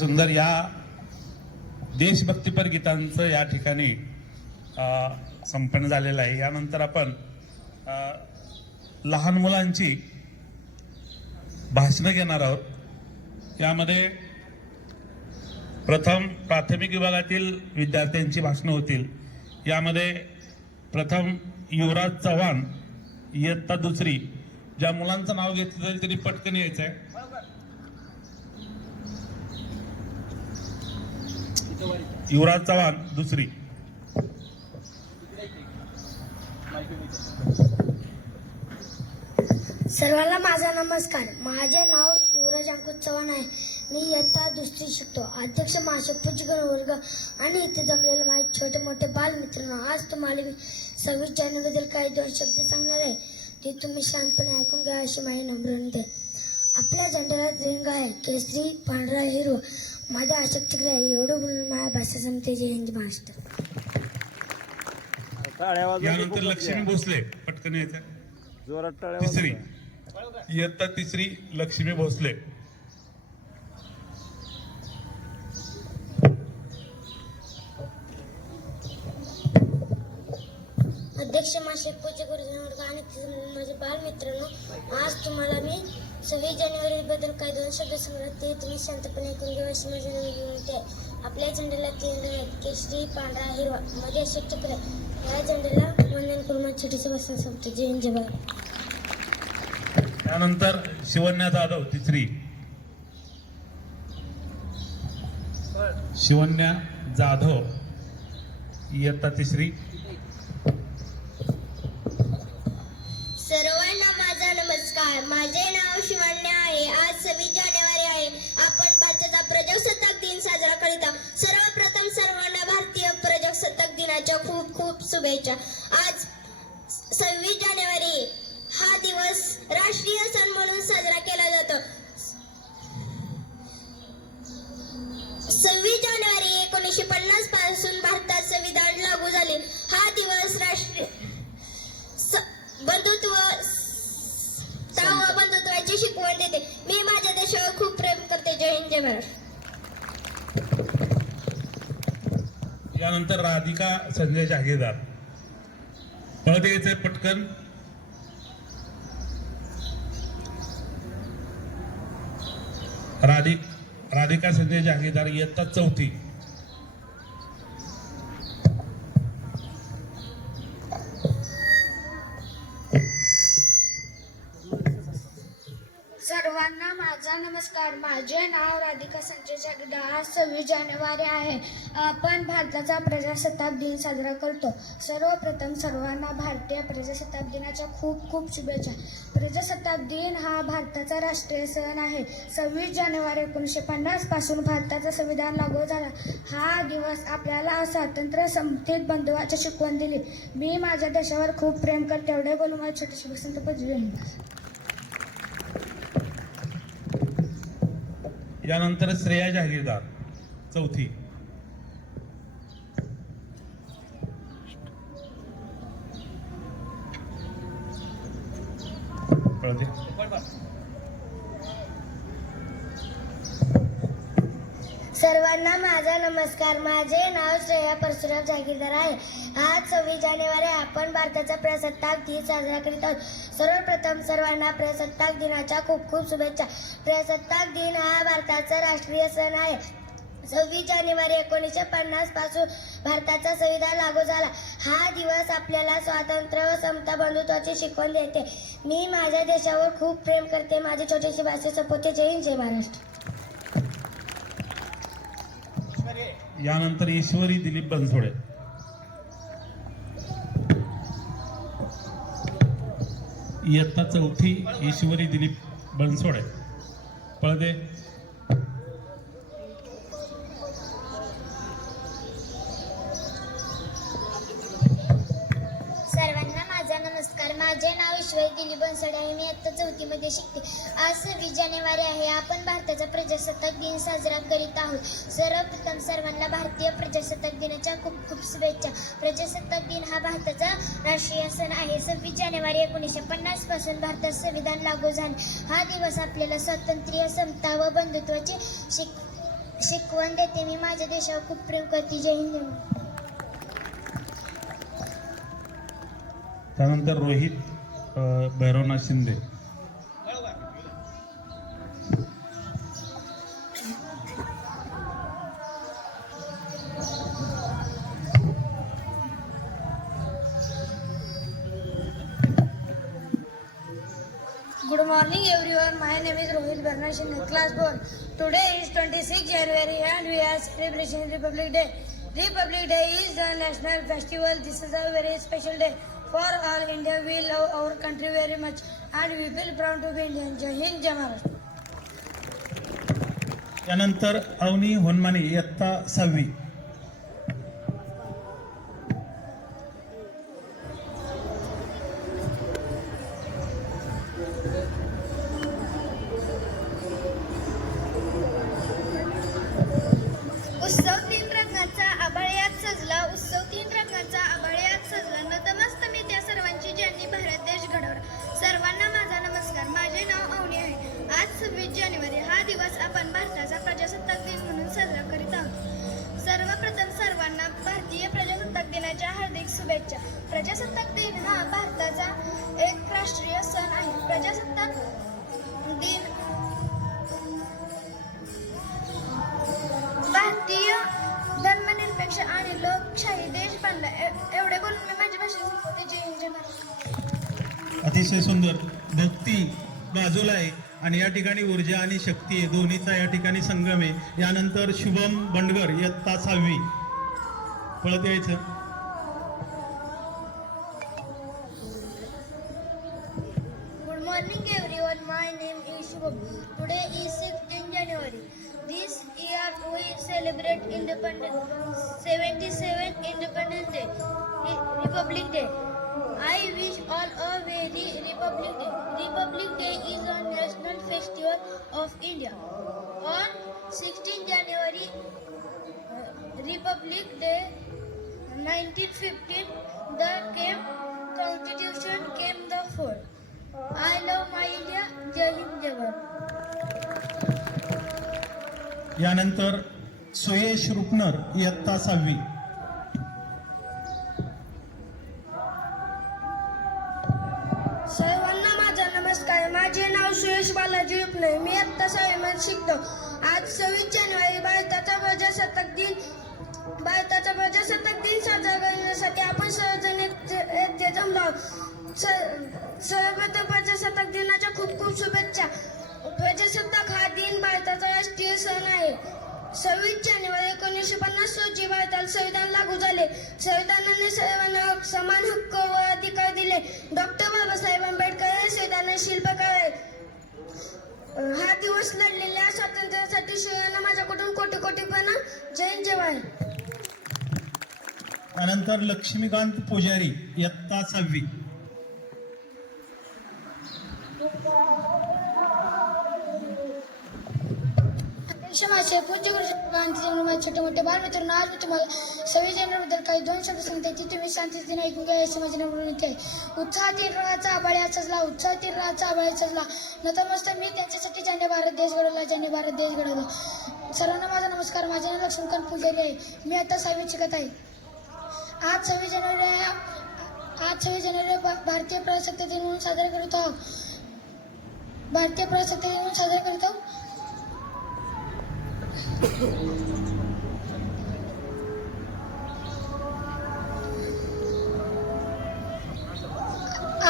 सुंदर या देशभक्तीपर गीतांचं या ठिकाणी संपन्न झालेलं आहे। यानंतर आपण लहान मुलांची भाषणं घेणार आहोत। यामध्ये प्रथम प्राथमिक विभागातील विद्यार्थ्यांची भाषणं होतील। यामध्ये प्रथम युवराज चव्हाण इयत्ता दुसरी। ज्या मुलांचं नाव घेतलं जाईल त्यांनी पटकन यायचं आहे। युवराज चव्हाण दुसरी। सर्वांना माझा नमस्कार। माझे नाव युवराज अंकुश चव्हाण आहे। मी इयत्ता दुसरी शिकतो। अध्यक्ष महाशय, पूज्यगण वर्ग आणि इथे जमलेले माझे छोटे मोठे बालमित्रांनो, आज तुम्हाला मी 26 जानेवारीबद्दल काही 2 शब्द सांगणार आहे, ते तुम्ही शांतपणे ऐकून घ्या अशी माझी नम्र विनंती आहे। आपल्या झेंड्याला तिरंगा आहे, केसरी पांढरा हिरवा, माझा आशक्तिक आहे। एवढं बोलून माझ्या भाषा संपते। जय हिंद महाराष्ट्र। यानंतर लक्ष्मी भोसले, पटकन यायचं आहे। तिसरी इयत्ता तिसरी लक्ष्मी भोसले। अध्यक्ष महाशय, पूज्य गुरुजन वर्ग आणि माझे बालमित्रांनो, आज तुम्हाला मी 26 जानेवारी बद्दल काही 2 शब्द सांगणार, ते तुम्ही शांतपणे ऐकून घ्या अशी माझी विनंती आहे। आपल्या झेंड्याला 3 रंग आहेत, केशरी पांढरा हिरवा, मध्ये अशोक चक्र आहे। या झेंड्याला वंदन करून माझी छोटीशी भाषण संपतो। जय हिंद, जय भारत। त्यानंतर शिवन्या जाधव तिसरी। शिवन्या जाधव इयत्ता तिसरी। सर्वांना माझा नमस्कार। माझे नाव शिवन्या आहे। आज 26 जानेवारी आहे। आपण भारताचा प्रजासत्ताक दिन साजरा करीत आहोत। सर्वप्रथम सर्वांना भारतीय प्रजासत्ताक दिनाच्या खूप खूप शुभेच्छा। आज 26 जानेवारी हा दिवस राष्ट्रीय सण म्हणून साजरा केला जातो। 26 जानेवारी 1950 पासून भारतात संविधान लागू झाले। हा दिवस राष्ट्रीय बंधुत्वाची शिकवण देते। मी माझ्या देशावर खूप प्रेम करते। जय हिंद, जय भारत। यानंतर राधिका संजय जागीरदार, पळत यायचंय पटकन। राधिका संजय जागीरदार इयत्ता चौथी। सर्वांना माझा नमस्कार। माझे नाव राधिका संजय जागीरदार। आज 26 जानेवारी आहे। आपण भारताचा प्रजासत्ताक दिन साजरा करतो। सर्वप्रथम सर्वांना भारतीय प्रजासत्ताक दिनाच्या खूप खूप शुभेच्छा। प्रजासत्ताक दिन हा भारताचा राष्ट्रीय सण आहे। 26 जानेवारी 1950 पासून भारताचं संविधान लागू झाला। हा दिवस आपल्याला स्वातंत्र्य, समतेत बंधुत्वाची शिकवण दिली। मी माझ्या देशावर खूप प्रेम करते। एवढे बोलून माझी छोटीशी भाषण संपतो। यानंतर श्रेया जागीरदार चौथी। सर्वांना माझा नमस्कार। माझे नाव श्रेया परशुराम जागीरदार आहे। आज 26 जानेवारी आपण भारताचा प्रजासत्ताक दिन साजरा करीत आहोत। सर्वप्रथम सर्वांना प्रजासत्ताक दिनाच्या खूप खूप शुभेच्छा। प्रजासत्ताक दिन हा भारताचा राष्ट्रीय सण आहे। 26 जानेवारी 1950 पासून भारताचा संविधान लागू झाला। हा दिवस आपल्याला स्वातंत्र्य व समता बंधुत्वाची शिकवण देते। मी माझ्या देशावर खूप प्रेम करते। माझी छोटीशी भाषा संपवते। जय हिंद, जय महाराष्ट्र। यानंतर ईश्वरी दिलीप बनसोडे। इयत्ता चौथी ईश्वरी दिलीप बनसोडे, पळदे। सर्वांना माझा नमस्कार। माझे नाव ईश्वरी दिलीप बनसोडे आहे। मी इयत्ता 4थी मध्ये शिकते। आज 26 जानेवारी आहे। आपण भारताचा प्रजासत्ताक दिन साजरा करीत आहोत। सर्वप्रथम सर्वांना भारतीय प्रजासत्ताक दिनाच्या खूप खूप शुभेच्छा। प्रजासत्ताक दिन हा भारताचा राष्ट्रीय सण आहे। 26 जानेवारी 1950 पासून भारतात संविधान लागू झाले। हा दिवस आपल्याला स्वातंत्र्य, समता व बंधुत्वाची शिकवण देते. मी माझ्या देशावर खूप प्रेम करते. जय हिंद. त्यानंतर Rohit Bhairavnath Shinde. Good morning everyone. My name is Rohit Bharnath Shinde, class 4. Today is 26 January and we are celebrating Republic Day. Republic Day is the national festival. This is a very special day for all India. We love our country very much and we feel proud to be Indian. Jai Hind, Jai Maharashtra. त्यानंतर अवनी होनमाने इयत्ता 6वी. उत्सव तीन रंगांचा आभाळ्यात सजला. उत्सव तीन रंगांचा आभाळ्यात सजला. नतमस्त मी त्या सर्वांची ज्यांनी भारत देश घडवला. सर्वांना माझा नमस्कार. माझे नाव अवनी आहे. आज 26 जानेवारी हा दिवस आपण भारताचा प्रजासत्ताक दिन म्हणून साजरा करीत आहोत. सर्वप्रथम सर्वांना भारतीय प्रजासत्ताक दिनाच्या हार्दिक शुभेच्छा. प्रजासत्ताक दिन हा भारताचा एक राष्ट्रीय सण आहे. प्रजासत्ताक दिन भारतीय धर्मनिरपेक्ष आणि लोकशाही देश बनला. एवढे बोलून मी माझी भाषा संपवते. जय हिंद, जय महाराष्ट्र. अतिशय सुंदर. भक्ती बाजूला आहे आणि या ठिकाणी ऊर्जा आणि शक्ती आहे, दोन्हीचा या ठिकाणी संगम आहे. यानंतर शुभम बंडगर इयत्ता 6वी. पळत यायचं. Good morning everyone. My name is Shubham. Today is 16 January. This year we celebrate 77th Independence Day, Republic Day. I wish all a very Republic Day. Republic Day is a national festival of India. On 16 January, Republic Day 1915, the Constitution came the forth. I love my India. Jai Hind, Jai Bharat. यानंतर सुयश रुपनर इयत्ता 6वी. सर्वांना माझा नमस्कार. माझे नाव सुयश बालाजी उपले. मी आत्ता 6वीमध्ये शिकतो. आज 26 जानेवारी भारताचा प्रजासत्ताक दिन साजरा करण्यासाठी आपण सर्वजण येथे जमलो आहोत. सर्वप्रथम प्रजासत्ताक दिनाच्या खूप खूप शुभेच्छा. प्रजासत्ताक हा दिन भारताचा राष्ट्रीय सण आहे. 26 जानेवारी 1950 रोजी भारताला संविधान लागू झाले. संविधानाने सर्वांना समान हक्क व अधिकार दिले. डॉक्टर बाबासाहेब आंबेडकर हे संविधानाचे शिल्पकार आहेत. हा दिवस लढलेल्या स्वातंत्र्यासाठी श्रेयांना माझ्याकडून कोटी कोटी प्रणाम. जय हिंद, जय भारत. त्यानंतर लक्ष्मीकांत पुजारी इयत्ता 6वी. माझे पूज्य गुरु छोटे मोठे बालमित्रांनो, आज मी तुम्हाला 26 जानेवारीबद्दल काही 2 शब्द सांगते. ती तुम्ही शांततेने ऐकून घ्या अशी माझी विनंती आहे. उत्साहातील रंगाचा आभाळ्यात सजला. उत्साहातील रंगाचा आभाळ्यात सजला. नतमस्तक मी त्यांच्यासाठी ज्याने भारत देश घडवला. सर्वांना माझा नमस्कार. माझे नाव लक्ष्मीकांत पुजारी आहे. मी आता 6वीत शिकत आहे. आज 26 जानेवारी भारतीय प्रजासत्ताक दिन म्हणून साजरा करत आहोत.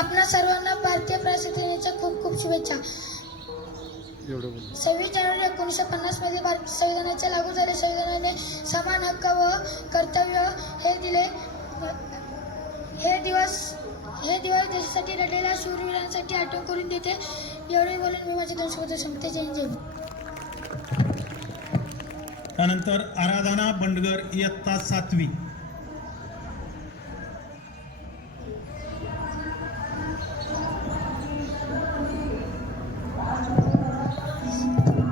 आपणा सर्वांना भारतीय प्रजासत्ताक दिनाच्या खूप खूप शुभेच्छा. 26 जानेवारी 1950 मध्ये भारत संविधानाचे लागू झाले. संविधानाने समान हक्क व कर्तव्य हे दिले. हे दिवस देशासाठी लढलेल्या शूरवीरांसाठी आठवण करून देते. एवढे बोलून मी माझे 2 शब्द संपते. जय हिंद, जय भारत. त्यानंतर आराधना बंडगर इयत्ता 7वी.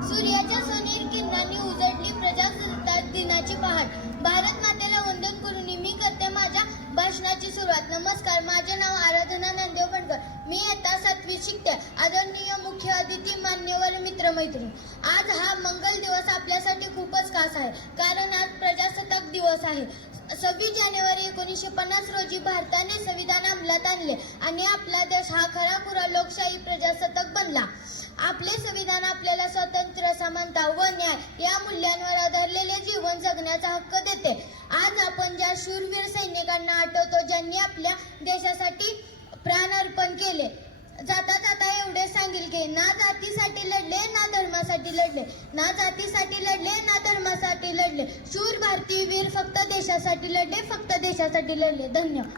सूर्याच्या सोनेरी किरणांनी उजळली प्रजासत्ताक दिनाची पहाट. भारत मातेला वंदन करून मी करते माझ्या भाषणाची सुरुवात. नमस्कार. माझे नाव आराधना नामदेव बंडगर. मी इयत्ता 7वीत शिकते. आदरणीय मुख्य अतिथी, मान्यवर मित्रमैत्रिणी, आज आज हा मंगल दिवस आपल्यासाठी खूपच खास आहे, कारण आज प्रजासत्ताक दिवस आहे. 26 जानेवारी 1950 रोजी भारताने संविधान अंमलात आणले आणि आपला देश हा खराखुरा लोकशाही प्रजासत्ताक बनला. आपले संविधान आपल्याला स्वातंत्र्य, समानता व न्याय या मूल्यांवर आधारलेले जीवन जगण्याचा हक्क देते. आज आपण ज्या शूरवीर सैनिकांना आठवतो, ज्यांनी आपल्या देशासाठी प्राण अर्पण केले. जाता जाता एवढे सांगेल की ना जातीसाठी लढले, ना धर्मासाठी लढले, ना जातीसाठी लढले, ना धर्मासाठी लढले. शूर भारतीय वीर फक्त देशासाठी लढले, फक्त देशासाठी लढले. धन्यवाद.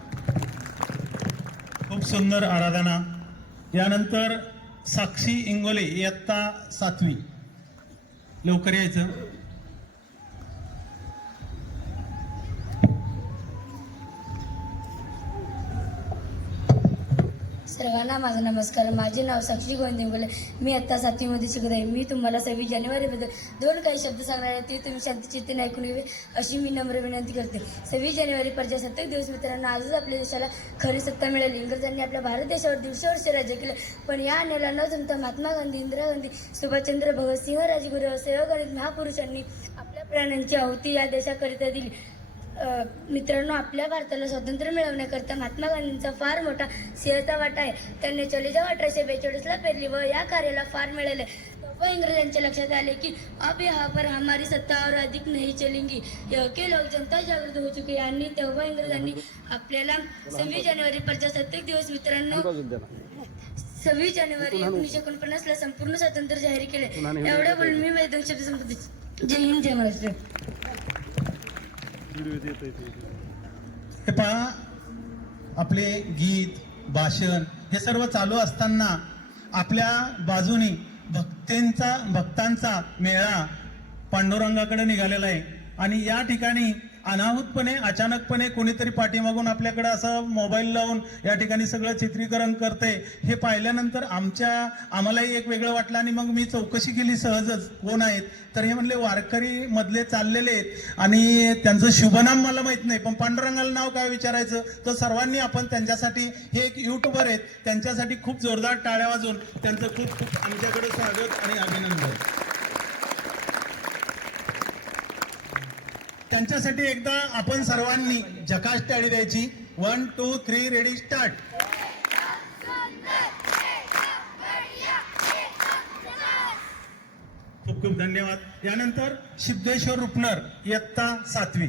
खूप सुंदर आराधना. यानंतर साक्षी इंगोले इयत्ता 7वी. लवकर यायचं. सर्वांना माझा नमस्कार. माझे नाव साक्षी गोविंद इंगोले. मी आता 7वीमध्ये शिकत आहे. मी तुम्हाला 26 जानेवारीबद्दल दोन काही शब्द सांगणार आहे, ते तुम्ही शांतचित्तेने ऐकून घ्यावे अशी मी नम्र विनंती करते. 26 जानेवारी प्रजासत्ताक दिवस. मित्रांनो, आजच आपल्या देशाला खरी सत्ता मिळाली. इंग्रजांनी आपल्या भारत देशावर 150 वर्ष राज्य केलं, पण या अन्यायाला न जमता महात्मा गांधी, इंदिरा गांधी, सुभाषचंद्र, भगतसिंह, राजगुरू सेवागणित महापुरुषांनी आपल्या प्राणांची आहुती या देशाकरिता दिली. मित्रांनो, आपल्या भारताला स्वातंत्र्य मिळवण्याकरता महात्मा गांधींचा फार मोठा सिंहाचा वाटा आहे. त्यांनी 1842ला पेरली व या कार्याला फार मिळाले. व इंग्रजांच्या लक्षात आले की अब यहाँ पर हमारी सत्ता और अधिक नहीं चलेंगी. के लोक जनता जागृत हो चुके. आणि तेव्हा इंग्रजांनी आपल्याला 26 जानेवारी प्रजासत्ताक दिवस. मित्रांनो, 26 जानेवारी 1949ला संपूर्ण स्वातंत्र्य जाहीर केले. एवढ्या बोलून मी माझे 2 शब्द संपवते. जय हिंद, जय महाराष्ट्र. हे पहा, आपले गीत, भाषण हे सर्व चालू असताना आपल्या बाजूनी भक्तांचा मेळा पांडुरंगाकडे निघालेला आहे. आणि या ठिकाणी अनाहूतपणे, अचानकपणे कोणीतरी पाठीमागून आपल्याकडे असं मोबाईल लावून या ठिकाणी सगळं चित्रीकरण करते. हे पाहिल्यानंतर आम्हालाही एक वेगळं वाटलं आणि मग मी चौकशी केली सहजच, कोण आहेत. तर हे म्हणले वारकरी मधले चाललेले आहेत आणि त्यांचं शुभनाम मला माहित नाही, पण पांडुरंगाला नाव काय विचारायचं. तर सर्वांनी आपण त्यांच्यासाठी, हे एक युट्यूबर आहेत, त्यांच्यासाठी खूप जोरदार टाळ्या वाजवून त्यांचं खूप खूप आमच्याकडे स्वागत आणि अभिनंदन. त्यांच्यासाठी एकदा आपण सर्वांनी झकास टाळी द्यायची. 1 2 3 रेडी स्टार्ट. खूप खूप धन्यवाद. यानंतर सिद्धेश्वर रुपनर इयत्ता 7वी.